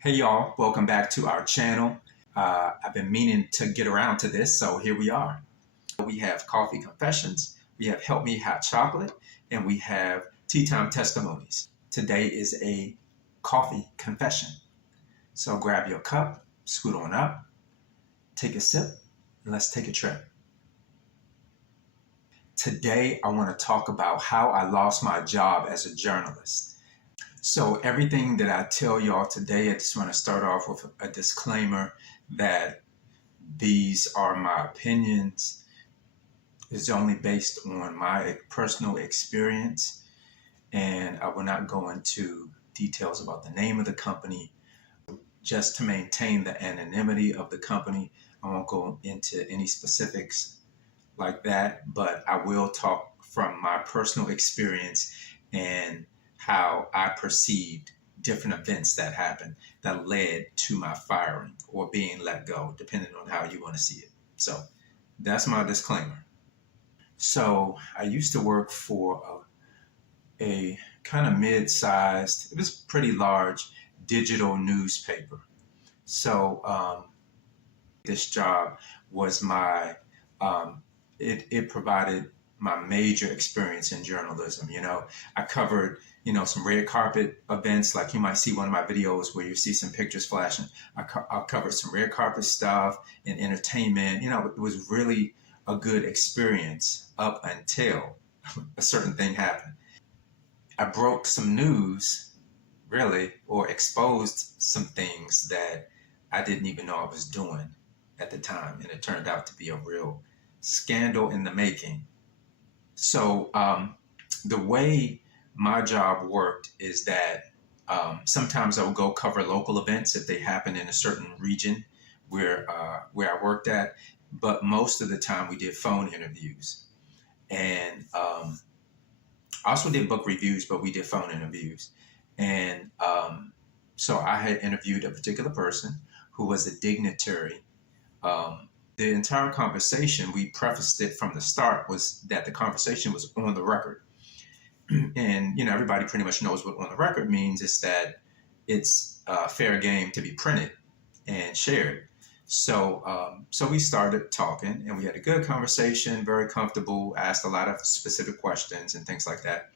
Hey y'all, welcome back to our channel. I've been meaning to get around to this, so here we are. We have coffee confessions, we have help me hot chocolate, and we have tea time testimonies. Today is a coffee confession. So grab your cup, scoot on up, take a sip, and let's take a trip. Today, I want to talk about how I lost my job as a journalist. So everything that I tell y'all today, I just want to start off with a disclaimer that these are my opinions. It's only based on my personal experience, and I will not go into details about the name of the company. Just to maintain the anonymity of the company, I won't go into any specifics like that, but I will talk from my personal experience and how I perceived different events that happened that led to my firing or being let go, depending on how you want to see it. So that's my disclaimer. So I used to work for a kind of mid-sized, it was pretty large digital newspaper. So this job was it provided my major experience in journalism. I covered, some red carpet events, like you might see one of my videos where you see some pictures flashing. I covered some red carpet stuff and entertainment. It was really a good experience up until a certain thing happened. I broke some news, really, or exposed some things that I didn't even know I was doing at the time. And it turned out to be a real scandal in the making. So the way my job worked is that sometimes I would go cover local events if they happen in a certain region where I worked at. But most of the time we did phone interviews. And I also did book reviews, but we did phone interviews. And so I had interviewed a particular person who was a dignitary. The entire conversation, we prefaced it from the start, was that the conversation was on the record. And, everybody pretty much knows what on the record means. Is that it's fair game to be printed and shared. So we started talking and we had a good conversation, very comfortable, asked a lot of specific questions and things like that.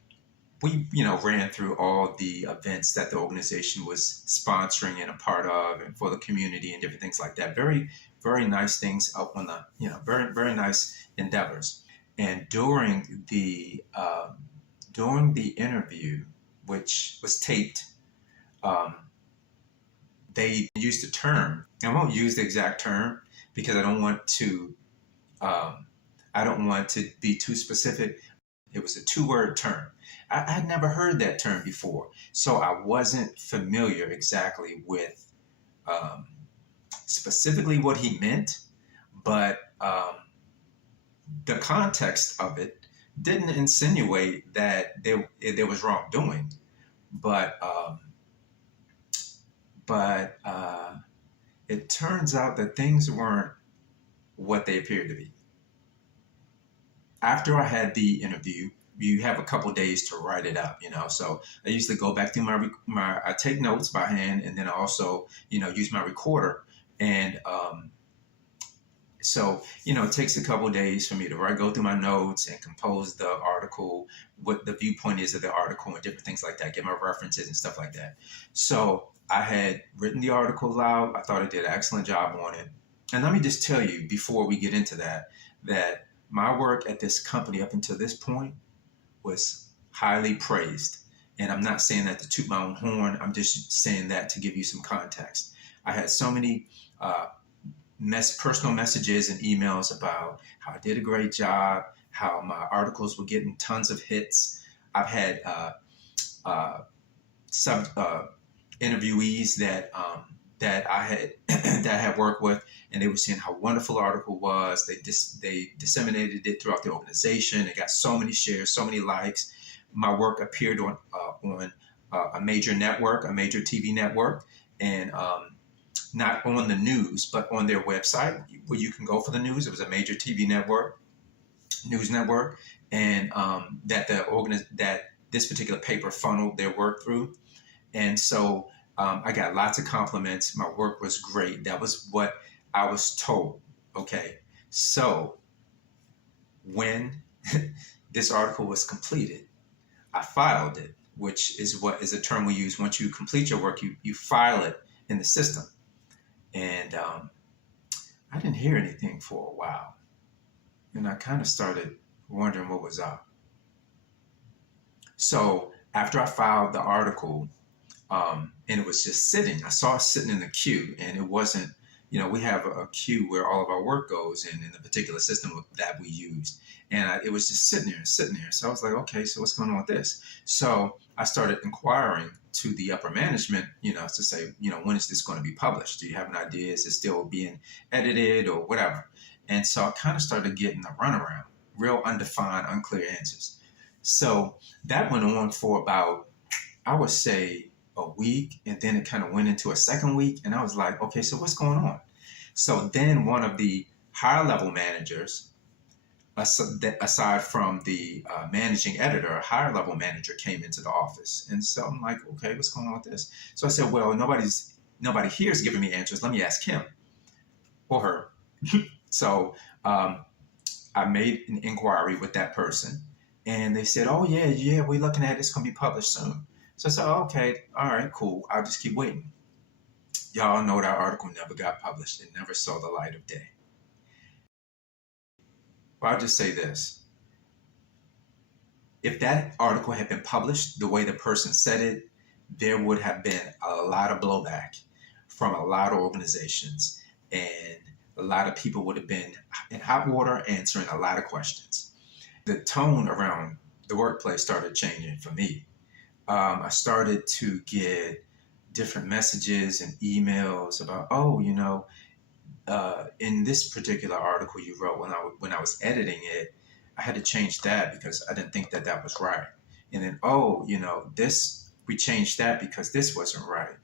We, ran through all the events that the organization was sponsoring and a part of and for the community and different things like that. Very, very nice things up on the, very, very nice endeavors. And during the interview, which was taped, they used a term. I won't use the exact term because I don't want to be too specific. It was a 2-word term. I had never heard that term before, so I wasn't familiar exactly with specifically what he meant, but the context of it didn't insinuate that there was wrongdoing, but it turns out that things weren't what they appeared to be. After I had the interview, you have a couple days to write it up, So I usually go back through I take notes by hand, and then I also, use my recorder. And so, it takes a couple days for me to go through my notes and compose the article, what the viewpoint is of the article and different things like that, get my references and stuff like that. So I had written the article out. I thought I did an excellent job on it. And let me just tell you before we get into that my work at this company up until this point was highly praised. And I'm not saying that to toot my own horn. I'm just saying that to give you some context. I had so many personal messages and emails about how I did a great job, how my articles were getting tons of hits. I've had interviewees that I had that I had worked with, and they were saying how wonderful the article was. They disseminated it throughout the organization. It got so many shares, so many likes. My work appeared on a major network, a major TV network, and not on the news, but on their website where you can go for the news. It was a major TV network, news network, and that this particular paper funneled their work through. And so I got lots of compliments. My work was great. That was what I was told. Okay. So when this article was completed, I filed it, which is what is a term we use. Once you complete your work, you file it in the system. And I didn't hear anything for a while. And I kind of started wondering what was up. So after I filed the article, and it was just sitting, I saw it sitting in the queue, and it wasn't, we have a queue where all of our work goes in the particular system that we use. And it was just sitting there. So I was like, okay, so what's going on with this? So I started inquiring to the upper management, to say, when is this going to be published? Do you have an idea? Is it still being edited or whatever? And so I kind of started getting a runaround, real undefined, unclear answers. So that went on for about, I would say, a week, and then it kind of went into a second week, and I was like, okay, so what's going on? So then one of the higher level managers, aside from the managing editor, a higher level manager came into the office. And so I'm like, okay, what's going on with this? So I said, well, nobody here is giving me answers. Let me ask him or her. So I made an inquiry with that person, and they said, oh, yeah, we're looking at it. It's going to be published soon. So I said, oh, okay, all right, cool. I'll just keep waiting. Y'all know that article never got published. It never saw the light of day. Well, I'll just say this. If that article had been published the way the person said it, there would have been a lot of blowback from a lot of organizations, and a lot of people would have been in hot water answering a lot of questions. The tone around the workplace started changing for me. I started to get different messages and emails about, in this particular article you wrote, when I was editing it, I had to change that because I didn't think that was right. And then, we changed that because this wasn't right.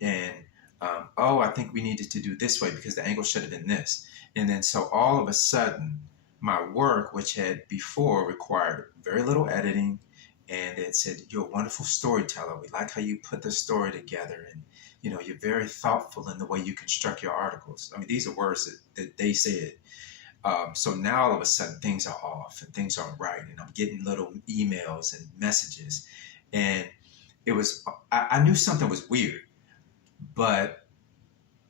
And, I think we needed to do this way because the angle should have been this. And then, so all of a sudden, my work, which had before required very little editing, and it said, you're a wonderful storyteller. We like how you put the story together. And, you're very thoughtful in the way you construct your articles. I mean, these are words that they said. So now all of a sudden things are off and things aren't right. And I'm getting little emails and messages. And I knew something was weird, but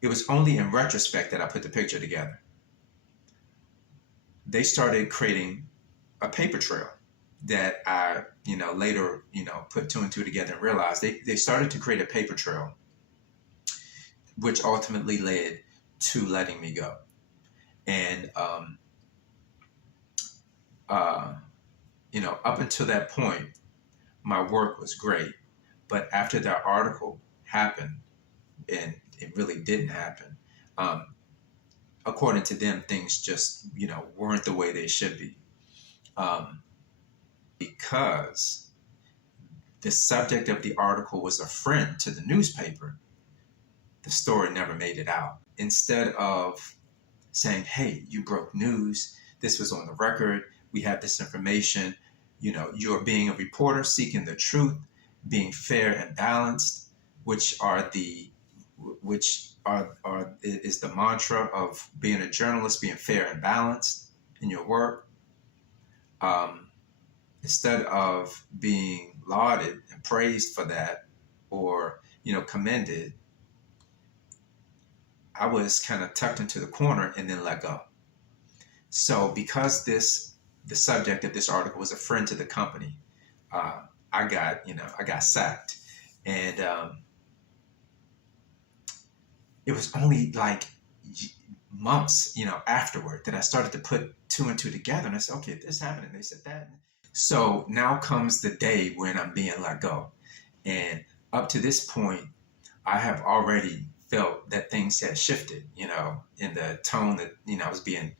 it was only in retrospect that I put the picture together. They started creating a paper trail that I, later, put two and two together and realized they started to create a paper trail, which ultimately led to letting me go. And, up until that point, my work was great. But after that article happened, and it really didn't happen, according to them, things just, weren't the way they should be. Because the subject of the article was a friend to the newspaper, the story never made it out. Instead of saying, hey, you broke news, this was on the record, we have this information, you're being a reporter seeking the truth, being fair and balanced, which is the mantra of being a journalist, being fair and balanced in your work. Instead of being lauded and praised for that, or, commended, I was kind of tucked into the corner and then let go. So because the subject of this article was a friend to the company, I got sacked. And it was only like months, afterward that I started to put two and two together. And I said, okay, this happened. And they said that. So now comes the day when I'm being let go. And up to this point, I have already felt that things had shifted, in the tone that, I was being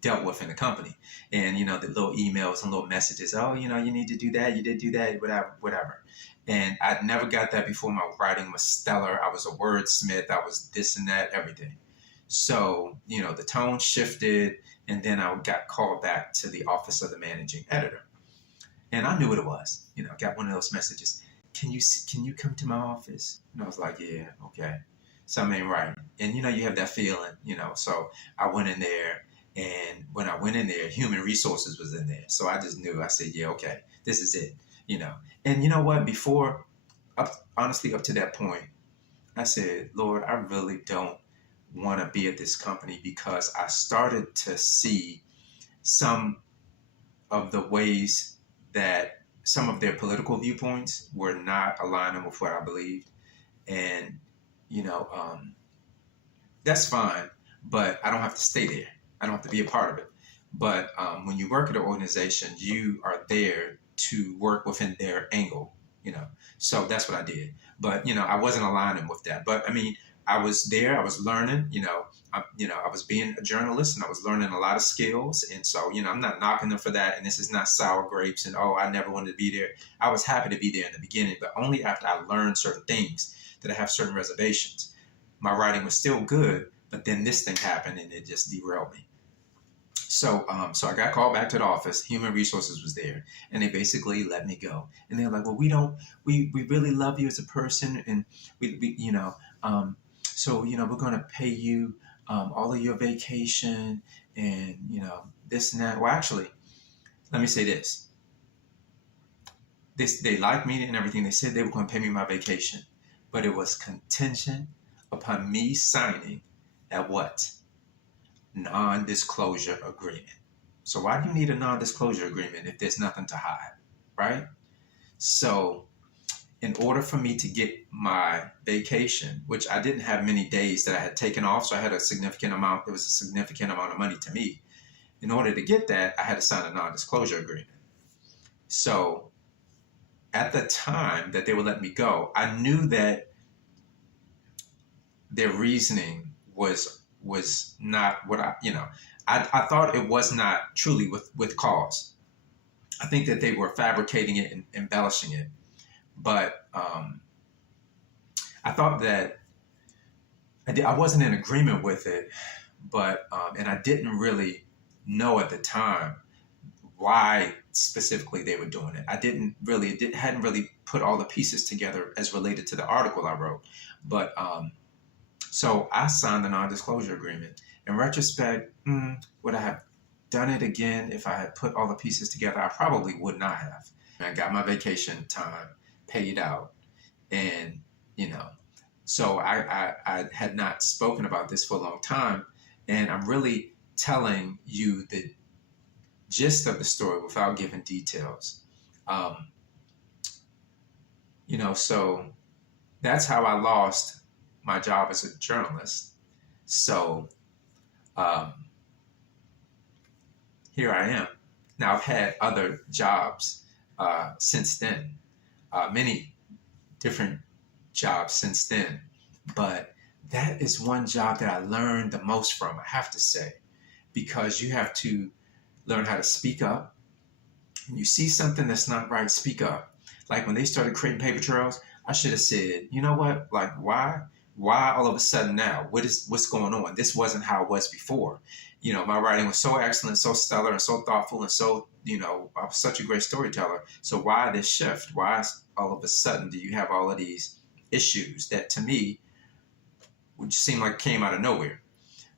dealt with in the company. And, the little emails and little messages, oh, you need to do that. You did do that, whatever. And I never got that before. My writing was stellar. I was a wordsmith. I was this and that, everything. So, the tone shifted, and then I got called back to the office of the managing editor. And I knew what it was. Got one of those messages. can you come to my office? And I was like, yeah, okay. Something ain't right. And you have that feeling, So I went in there, and when I went in there, human resources was in there. So I just knew. I said, yeah, okay, this is it. And you know what? Honestly, up to that point, I said, Lord, I really don't want to be at this company, because I started to see some of the ways that some of their political viewpoints were not aligning with what I believed. And, you know, that's fine, but I don't have to stay there. I don't have to be a part of it. But when you work at an organization, you are there to work within their angle, So that's what I did. But, I wasn't aligning with that. But, I mean, I was there. I was learning, I was being a journalist, and I was learning a lot of skills. And so, I'm not knocking them for that. And this is not sour grapes and, oh, I never wanted to be there. I was happy to be there in the beginning, but only after I learned certain things that I have certain reservations. My writing was still good, but then this thing happened and it just derailed me. So I got called back to the office. Human resources was there, and they basically let me go. And they're like, well, we really love you as a person, and so we're going to pay you all of your vacation, and this and that. Well, actually, let me say this. They liked me and everything. They said they were going to pay me my vacation, but it was contingent upon me signing at what? Non-disclosure agreement. So why do you need a non-disclosure agreement if there's nothing to hide, right? So in order for me to get my vacation, which I didn't have many days that I had taken off, so I had a significant amount, it was a significant amount of money to me. In order to get that, I had to sign a non-disclosure agreement. So at the time that they would let me go, I knew that their reasoning was not what I thought it was not truly with cause. I think that they were fabricating it and embellishing it. But I thought that I wasn't in agreement with it, but and I didn't really know at the time why specifically they were doing it. Hadn't really put all the pieces together as related to the article I wrote. But so I signed the non-disclosure agreement. In retrospect, would I have done it again if I had put all the pieces together? I probably would not have. I got my vacation time paid out, and so I had not spoken about this for a long time, and I'm really telling you the gist of the story without giving details. So that's how I lost my job as a journalist. So here I am. Now, I've had other jobs since then, many different jobs since then, but that is one job that I learned the most from, I have to say, because you have to learn how to speak up. When you see something that's not right, speak up. Like when they started creating paper trails, I should have said, you know what, like why all of a sudden now? What's going on? This wasn't how it was before. My writing was so excellent, so stellar, and so thoughtful, and so, I was such a great storyteller. So why this shift? Why all of a sudden do you have all of these issues that to me would seem like came out of nowhere?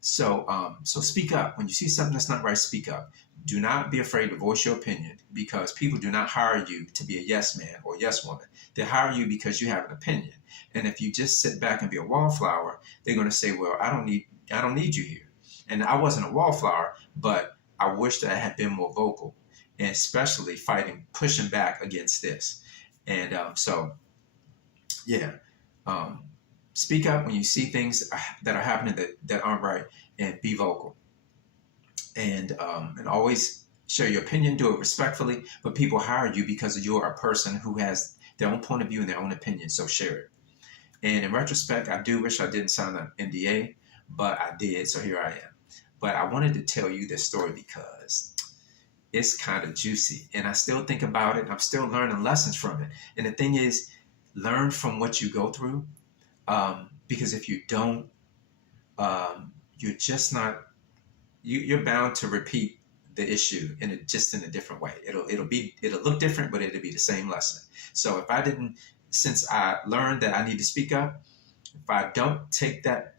So speak up. When you see something that's not right, speak up. Do not be afraid to voice your opinion, because people do not hire you to be a yes man or yes woman. They hire you because you have an opinion. And if you just sit back and be a wallflower, they're going to say, well, I don't need you here. And I wasn't a wallflower, but I wish that I had been more vocal, and especially pushing back against this. And speak up when you see things that are happening that aren't right, and be vocal. And always share your opinion, do it respectfully, but people hire you because you're a person who has their own point of view and their own opinion, so share it. And in retrospect, I do wish I didn't sign an NDA, but I did, so here I am. But I wanted to tell you this story because it's kind of juicy, and I still think about it, and I'm still learning lessons from it. And the thing is, learn from what you go through, because if you don't, you're just not, you're bound to repeat the issue just in a different way. It'll look different, but it'll be the same lesson. So if I didn't since I learned that I need to speak up, if I don't take that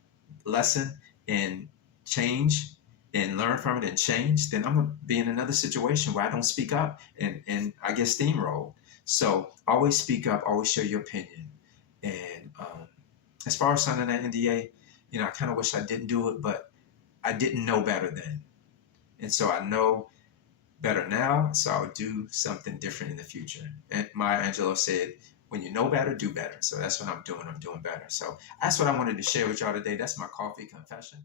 lesson and change and learn from it and change, then I'm gonna be in another situation where I don't speak up and I get steamrolled. So always speak up, always share your opinion. And as far as signing that NDA, I kind of wish I didn't do it, but I didn't know better then. And so I know better now, so I'll do something different in the future. And Maya Angelou said, when you know better, do better. So that's what I'm doing. I'm doing better. So that's what I wanted to share with y'all today. That's my coffee confession.